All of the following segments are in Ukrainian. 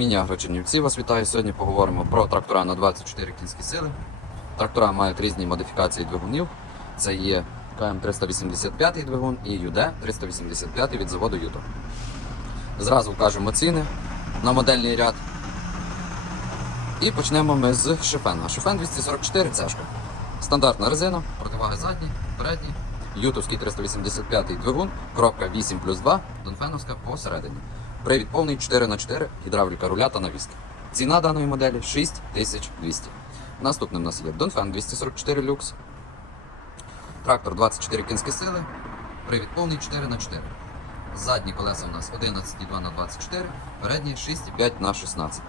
Міні-Агро Чернівці вас вітаю. Сьогодні поговоримо про трактора на 24 кінські сили. Трактора мають різні модифікації двигунів. Це є КМ385 двигун і ЮД-385 від заводу Юто. Зразу вкажемо ціни на модельний ряд. І почнемо ми з шифена. Шифен 244 цешка. Стандартна резина, противаги задні, передні. Ютовський 385 двигун, коробка 8 плюс 2, Донфеновська посередині. Привід повний 4х4, гідравліка руля та навіски. Ціна даної моделі 6200. Наступним у нас є Донфен 244 люкс. Трактор 24 кінські сили, привід повний 4х4. Задні колеса у нас 11,2 на 24, передні 6,5 на 16.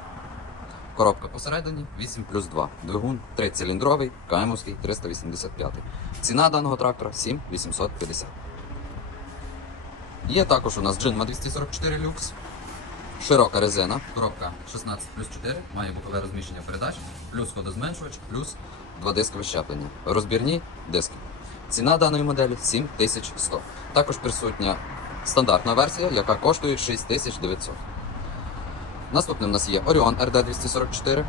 Коробка посередині 8 плюс 2. Двигун 3-циліндровий, КМовський 385. Ціна даного трактора 7850. Є також у нас Джинма 244 люкс. Широка резина, коробка 16 плюс 4, має бокове розміщення передач, плюс ходозменшувач, плюс два дискові щеплення. Розбірні диски. Ціна даної моделі 7100. Також присутня стандартна версія, яка коштує 6900. Наступним у нас є Orion RD244,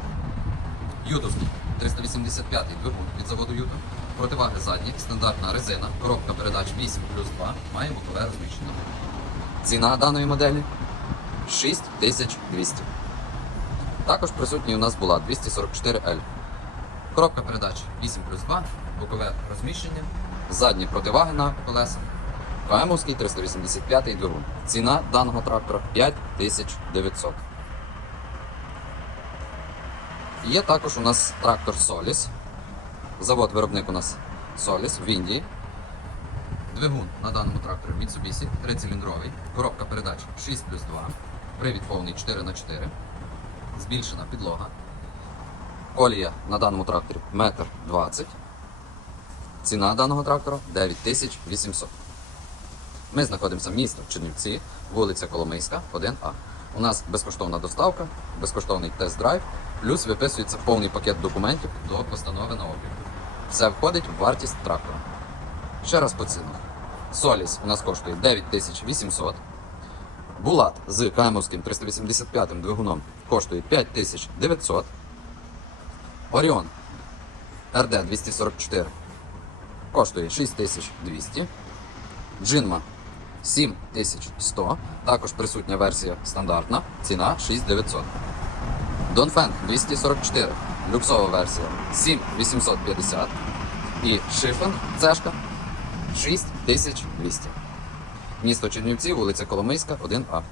Ютовський 385 двигун від заводу Юто. Противаги задні, стандартна резина, коробка передач 8 плюс 2, має бокове розміщення. Ціна даної моделі 6200. Також присутній у нас була 244L. Коробка передач 8 плюс 2, бокове розміщення, задні противаги на колеса. КМовський 385 двигун. Ціна даного трактора 5900. Є також у нас трактор Solis. Завод-виробник у нас Solis в Індії. Двигун на даному тракторі Mitsubishi, 3-циліндровий, коробка передач 6 плюс 2, привід повний 4 на 4 збільшена підлога. Колія на даному тракторі 1,20 м. Ціна даного трактора 9800. Ми знаходимося в місті Чернівці, вулиця Коломийська, 1А. У нас безкоштовна доставка, безкоштовний тест-драйв, плюс виписується повний пакет документів до постанови на облік. Все входить в вартість трактора. Ще раз по цінах. Соліс у нас коштує 9800. Булат з КМовським 385 двигуном коштує 5900. Оріон РД 244 коштує 6200. Джинма 7100. Також присутня версія стандартна. Ціна 6900. Донфен 244. Люксова версія 7850. І Шифен цешка 6200. Місто Чернівці, вулиця Коломийська, 1А.